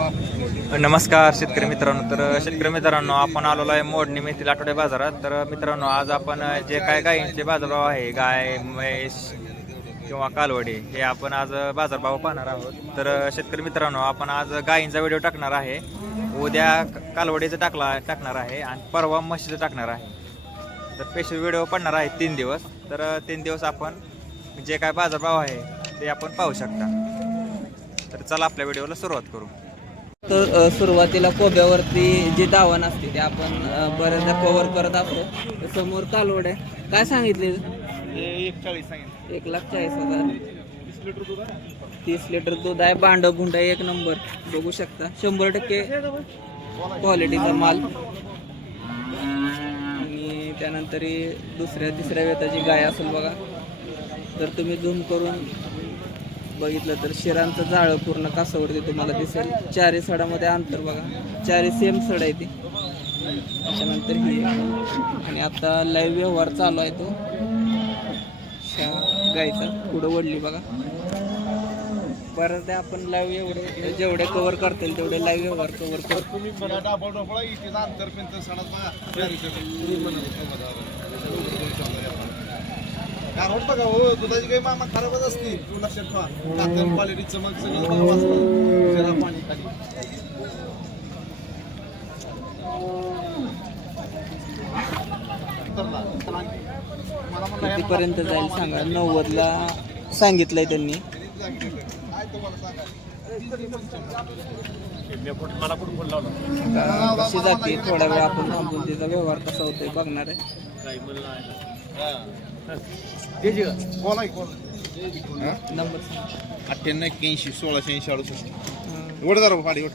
नमस्कार शेतकरी मित्रांनो. तर शेतकरी मित्रांनो आपण आलेलो आहे मोडणी मेथील आठवडे बाजारात. तर मित्रांनो आज आपण जे काय गायींचे बाजारभाव आहे गाय म्हैस किंवा कालवडी हे आपण आज बाजारभाव पाहणार आहोत. तर शेतकरी मित्रांनो आपण आज गायींचा व्हिडिओ टाकणार आहे. उद्या कालवडीचं टाकला टाकणार आहे आणि परवा म्हशीचं टाकणार आहे. तर स्पेशल व्हिडिओ पडणार आहे तीन दिवस. तर तीन दिवस आपण जे काय बाजारभाव आहे ते आपण पाहू शकता. तर चला आपल्या व्हिडिओला सुरुवात करू. तर सुरुवातीला कोब्यावरती जे दावण असते ते आपण बऱ्याचदा कव्हर करत असतो. समोर कालवड आहे. काय सांगितले एक चाळीस सांगितलं. एक लाख चाळीस हजार. तीस लिटर दूध आहे? भांड भुंड आहे. एक नंबर. बघू शकता. शंभर टक्के क्वालिटीचा माल. आणि त्यानंतर दुसऱ्या तिसऱ्या वेताची गाय असेल बघा. तर तुम्ही झूम करून बघितलं तर शिरांचं जाळं पूर्ण कासावरती तुम्हाला दिसेल. चारी सडामध्ये अंतर बघा. चारी सेम सड आहे ती. त्याच्यानंतर ही. आणि आता लाईव्ह व्यवहार चालू आहे तो. गायचा. पुढं वडली बघा. परत आपण लाईव्ह एवढे जेवढे कव्हर करता येईल तेवढे लाईव्ह व्यवहार कव्हर करतो तुम्ही म्हणा डाबा डोबळा इथे अंतर पिंतर सणात बघा तुम्ही कारण होत बघा हो दुधाची काही मामा खराबच असते तू लक्षात ठेवा क्वालिटी चमक सगळं बघा जरा पाणी खाली. उतरला. मला म्हणलं कितीपर्यंत जाईल सांगा. नव्वदला सांगितलंय त्यांनी. कशी जाते? थोड्या वेळ आपण थांबून तिचा व्यवहार कसा होतोय बघणार आहे. अठ्ठ्याण्णव एक्क्याऐंशी सोळाशे ऐंशी अडुसष्ट. जरा गाडी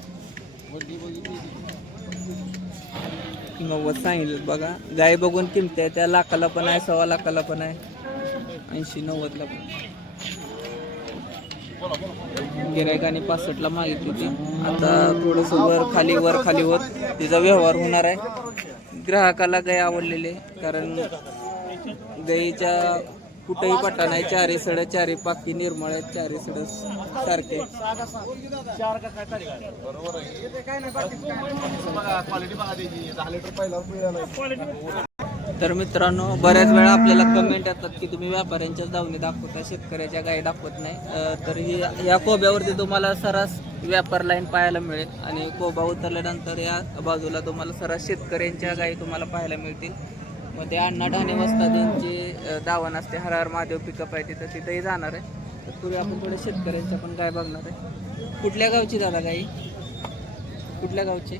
नव्वद सांगितलं बघा. गाय बघून किमती आहे त्या लाखाला पण आहे सव्वा लाखाला पण आहे. ऐंशी नव्वदला पण गिरायकाने पासष्टला मागितली होती. आता थोडंसं वर खाली वर खाली होत. तिचा व्यवहार होणार आहे. ग्राहकाला गाय आवडलेले कारण गाईच्या कुठेही पट्टा नाही चारी सड चारी पाकी निर्मळ आहेत चारी सड सारखे. तर मित्रांनो बऱ्याच वेळा आपल्याला कमेंट येतात की तुम्ही व्यापाऱ्यांच्याच दावणी दाखवता शेतकऱ्याच्या गायी दाखवत नाही. तर ही या कोब्यावरती तुम्हाला सरास व्यापार लाईन पाहायला मिळेल आणि कोबा उतरल्यानंतर या बाजूला तुम्हाला सरास शेतकऱ्यांच्या गायी तुम्हाला पाहायला मिळतील. मग ते अण्णा ढाणे वस्ता त्यांचे अं, दावण असते. हर हर महादेव पिकअप आहे तिथं. तिथंही जाणार आहे. तर पूर्वी आपण थोड्या शेतकऱ्यांच्या पण गाय बघणार आहे. कुठल्या गावची दादा गाई? कुठल्या गावची?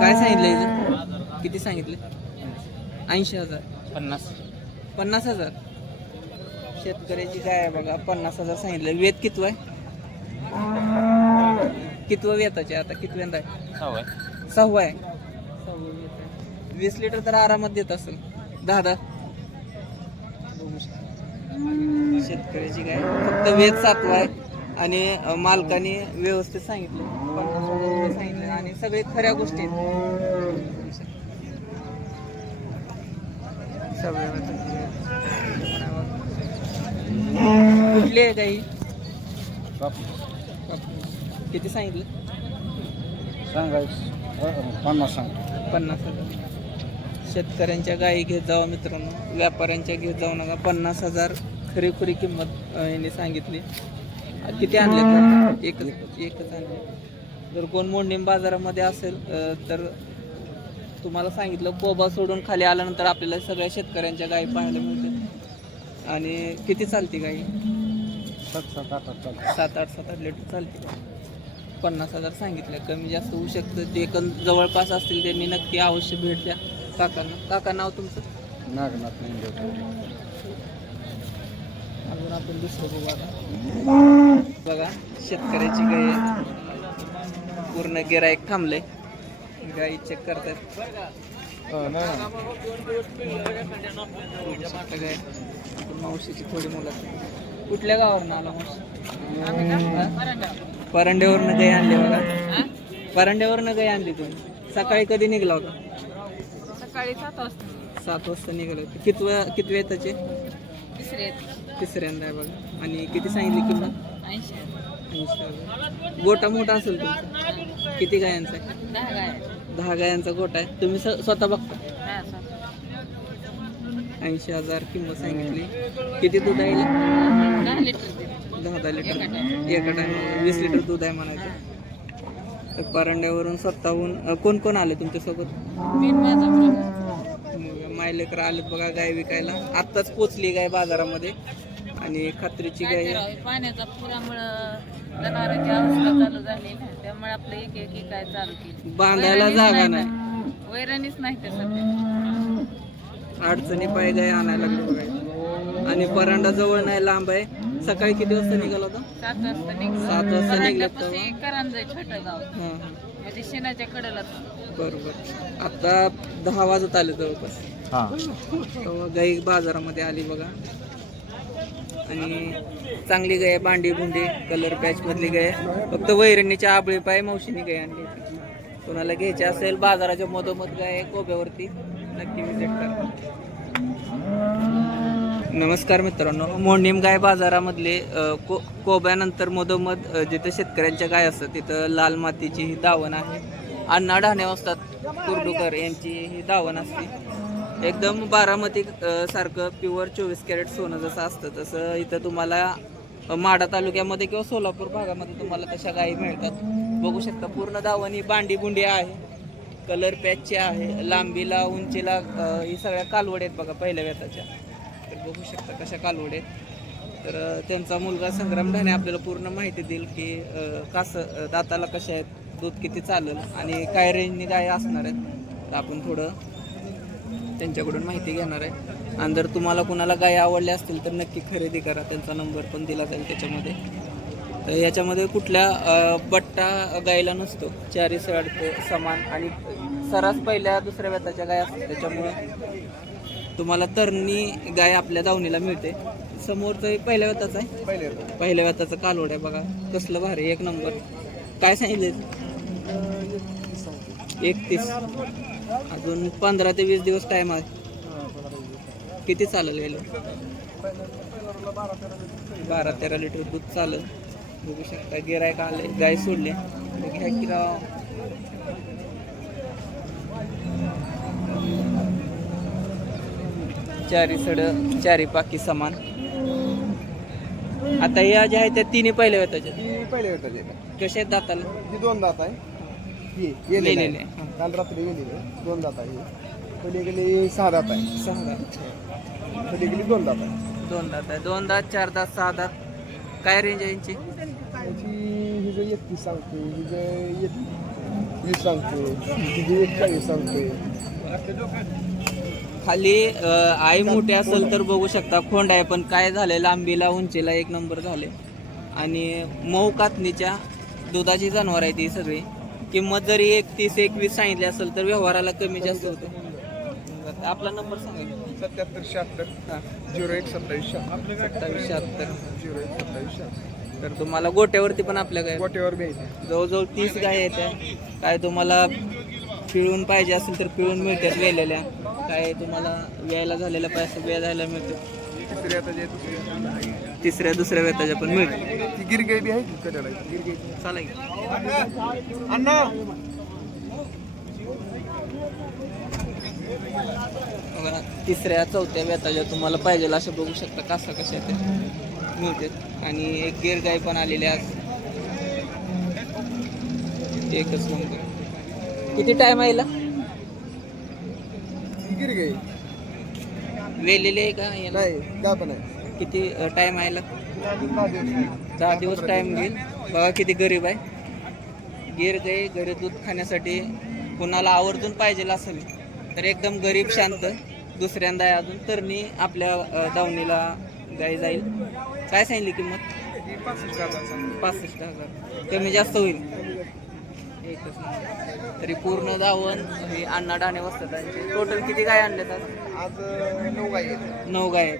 काय सांगितलं हिचं किती सांगितले? ऐंशी हजार. पन्नास. पन्नास हजार? शेतकऱ्याची काय आहे बघा पन्नास हजार सांगितलं. वेत कितवं आहे? कितवं वेताचे? आता कितव्यांदा आहे? सहावं आहे. सहावं वेत आहे. वीस लिटर तर आरामात देत असेल. दहा दहा बघू शकता. शेतकऱ्याची काय? फक्त वेत सातवा आहे. आणि अं, मालकाने व्यवस्थित सांगितलं. पन्नास हजार रुपये सांगितलं. आणि सगळे खऱ्या गोष्टी आहेत. बघू शकता. सगळ्या कुठली आहे काही किती सांगितलं? पन्नास सांग पन्नास हजार. शेतकऱ्यांच्या गायी घेत जावा मित्रांनो. व्यापाऱ्यांच्या घेत जाऊ नका. पन्नास हजार खरीखुरी किंमत यांनी सांगितली. किती आणले एकच एकच आणले. जर कोण मोंडीम बाजारामध्ये असेल तर तुम्हाला सांगितलं कोबा सोडून खाली आल्यानंतर आपल्याला सगळ्या शेतकऱ्यांच्या गायी पाहायला मिळतील. आणि किती चालते गाई? सात आठ सात आठ लिटर चालते. पन्नास हजार सांगितलं. कमी जास्त होऊ शकतं. जे पण जवळपास असतील त्यांनी नक्की अवश्य भेट द्या. काकांना. काका नाव तुमचं? नागनाथ अजून आपण दुसरं बघू आता. बघा शेतकऱ्याची गाय आहे. पूर्ण गिराईक थांबले गाई चेक करतात शकता गाय. आपण मावशीची थोडी मुलं कुठल्या गावावरून आला मावशी? परांड्यावरनं गाय आणली बघा. परांड्यावरनं गाय आणली तुम्ही. सकाळी कधी निघला होता? सकाळी सात वाजता. सात वाजता निघाले कितव्या कितव्या तिसऱ्यांदा आहे बघा. आणि किती सांगितली किंमत? ऐंशी. गोटा मोठा असेल तुमचा. किती गायांचा आहे? दहा गाय. दहा गायांचा गोटा आहे. तुम्ही स्वतः बघता? ऐंशी हजार किंमत सांगितली. किती दूध आहे? दहा लिटर. दहा दहा लिटर. एका टायमाला. वीस लिटर दूध आहे म्हणायचं. तर परांड्यावरून स्वतःहून कोण कोण आले तुमच्यासोबत? मायलेकर आलेत बघा गाय विकायला. आत्ताच पोचली गाय बाजारामध्ये. आणि खात्रीची गाय पाण्याचा पुरामुळं जनावरांची अवस्था चालू झाली ना त्यामुळे आपलं एक एक एक काय चालू केली. बांधायला जागा नाही. वैरणीच नाही ते सध्या. अडचणी पाय गाय आणायला लागली बघायला आणि परांडा जवळ नाही लांब आहे. सकाळी किती वाजता निघाला होता? सात वाजता निघलो. सात वाजता निघले करंजाई छोटं गाव. म्हणजे शेणाच्या कडेला बरोबर. आता दहा वाजत आले जवळपास. तेव्हा गाई बाजारामध्ये आली बघा. आणि चांगली गाय बांडी बुंडी कलर पॅच मधली गाय फक्त वैरणीच्या आबळी पाय मावशीने गाय आणली. कोणाला घ्यायची असेल बाजाराच्या मधोमध गाय आहे, कोब्यावरती. नक्की विजिट करा. नमस्कार मित्रांनो. मोडणीम गाय बाजारामधले को कोब्यानंतर मधोमध जिथं शेतकऱ्यांच्या गाय असतात तिथं लाल मातीची ही दावण आहे. अण्णा ढाणे असतात कुर्डुकर यांची ही दावण असते. एकदम बारामती सारखं प्युअर चोवीस कॅरेट सोनं जसं असतं तसं इथं तुम्हाला माडा माढा तालुक्यामध्ये किंवा सोलापूर भागामध्ये तुम्हाला तशा गायी मिळतात. बघू शकता पूर्ण दावण ही बांडी बुंडी आहे कलर पॅचची आहे लांबीला उंचीला ही सगळ्या कालवड आहेत बघा पहिल्या व्यताच्या तर बघू शकता कशा कालवड आहेत. तर त्यांचा मुलगा संग्राम ढाणे आपल्याला पूर्ण माहिती देईल की अ, कास दाताला कशा आहेत. दूध किती चालेल आणि काय रेंजनी गाय असणार आहेत तर आपण थोडं त्यांच्याकडून माहिती घेणार आहे. आणि जर तुम्हाला कुणाला गाय आवडल्या असतील तर नक्की खरेदी करा. त्यांचा नंबर पण दिला जाईल त्याच्यामध्ये. तर याच्यामध्ये कुठल्या बट्टा गायला नसतो. चारी सड समान आणि सरास पहिल्या दुसऱ्या व्यताच्या गाय असतात. त्याच्यामुळे तुम्हाला तरणी गाय आपल्या दावणीला मिळते. समोरचं पहिल्या व्यताचं आहे? पहिले पहिल्या व्यताचं कालोड आहे बघा. कसलं भारी एक नंबर. काय सांगितले? एकतीस. अजून पंधरा ते वीस दिवस टाईम आहे. किती चालेल गेलं बारा तेरा लिटर दूध चालेल. बघू शकता गिरायक आले गाय सोडले. घ्या की राव. चारी सड चारी पाकी समान. आता या ज्या आहेत त्या तिन्ही पहिल्या वेताच्या ती पहिले भेटायचे कशा आहेत दाताला? ती दोन दात आहे. गेलेले गेलेली आहे. काल रात्री गेलेली आहे. दोन दात आहे पहिले गेली सहा दात आहे. सहा दात. गेली दोन दात आहे. दोन दात आहे. दोन दात चार दात सहा दात. काय रेंज आहे यांची? त्याची ही जे एकतीस सांगते ही जे एक वीस सांगते जे एकचाळीस सांगते खाली आई मोठी असेल तर बघू शकता. खोंड आहे पण काय झाले लांबीला उंचीला एक नंबर झाले आणि मऊ कातणीच्या दुधाची जनावर आहे ती सगळी. किंमत जरी एकतीस एकवीस सांगितली असेल तर व्यवहाराला कमी जास्त होते. आपला नंबर सांगायचा सत्याहत्तर शहात्तर. झिरो एक सत्तावीस सत्तावीस शहात्तर. झिरो एक सत्तावीस शहात्तर. तर तुम्हाला गोट्यावरती पण आपल्या काय गोट्यावर जवळजवळ तीस गाय येत्या काय तुम्हाला पिळून पाहिजे असेल तर पिळून मिळतात वेलेल्या काय तुम्हाला व्यायला झालेल्या पैसे व्याय झायला मिळते आता जे तिसऱ्या दुसऱ्या वेताच्या पण मिळते ती गिरगाई बी आहे की कड्याला गिरगाई चालेल अण्णा! बघा, तिसऱ्या चौथ्या वेताच्या तुम्हाला पाहिजे अशा बघू शकता कसा कशा त्या. मिळते आणि एक गिर गाय पण आलेली आज. एकच नंबर किती टाइम आहे हिला? ती गिरगाई वेलेली आहे का याला नाही त्या पण आहे. किती टाइम आहे हिला? दहा दिवस टाइम घेईल. बघा किती गरीब आहे. गिर गाई घरी दूध खाण्यासाठी कुणाला आवर्जून पाहिजे असेल तर एकदम गरीब शांत दुसऱ्यांदा आहे अजून तरणी आपल्या अ, दावणीला गाई जाईल. काय सांगितली किंमत. पासष्ट हजार. कमी जास्त होईल. एकच नंबर. तरी पूर्ण धावण हे अण्णा डाणे वसतात टोटल किती गाय आणल्यात आज? नऊ गाई आहेत. नऊ गाय आहेत.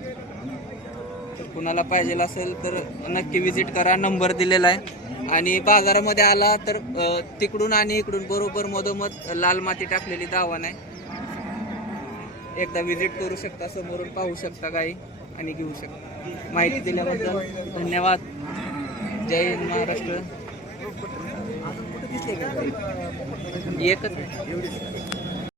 तर कुणाला पाहिजे असेल तर नक्की विजिट करा. नंबर दिलेला आहे. आणि बाजारामध्ये आला तर अ, तिकडून आणि इकडून बरोबर मधोमध लाल माती टाकलेली दावण आहे. एकदा विजिट करू शकता. समोरून पाहू शकता गाई आणि घेऊ शकता. माहिती दिल्याबद्दल धन्यवाद. जय हिंद महाराष्ट्र. एकच